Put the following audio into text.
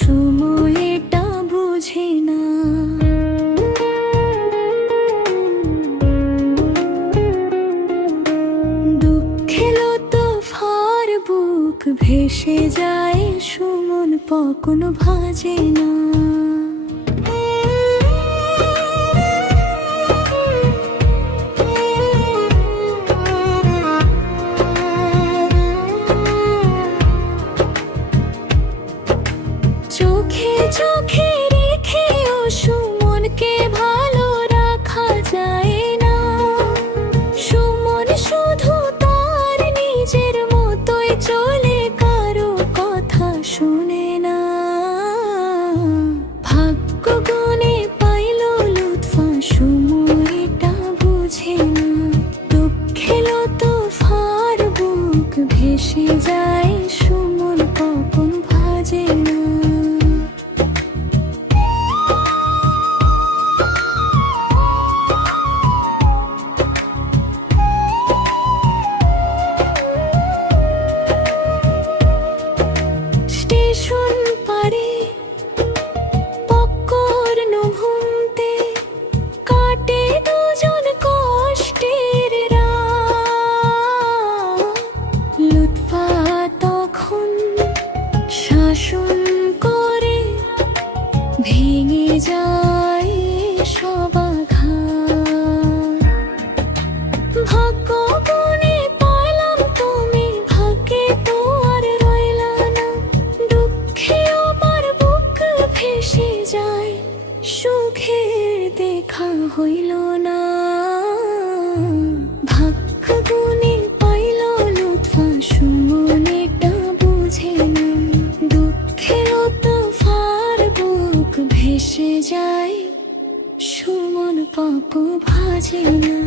সময়টা বুঝে না। দুঃখেলো তো ফার বুক ভেসে যায়, সুমন কখনো ভাজে না। চোখে চোখে রেখেও সুমনকে ভালো রাখা যায় না। সুমন শুধু তার নিজের মতোই চলে, কারো কথা শুনে না। ভাগ্য গুণে পাইল লুৎফা, সময়টা বুঝে না। দুঃখেলো তো ফার বুক ভেসে যায়, সুমন কখন ভাজে না। স্টেশন পারে পপকর্ন ঘুমতে কাটে দুজন কষ্টের রাত। লুৎফা তখন শাসন করে, ভেঙে যায় সব আঘাত। ভাগ্য গুণে পাইলাম তুমি, ভাগ্যে তো আর রইলা না। দুঃখে আমার বুক ভেসে যায়, সুখের দেখা হইল না। ভাগ্য গুণে পাইল লুৎফা, সুমনেটা বুঝে না। দুঃখেরও তো ফার বুক ভেসে যায়, সুমন পাপ ভাজে না।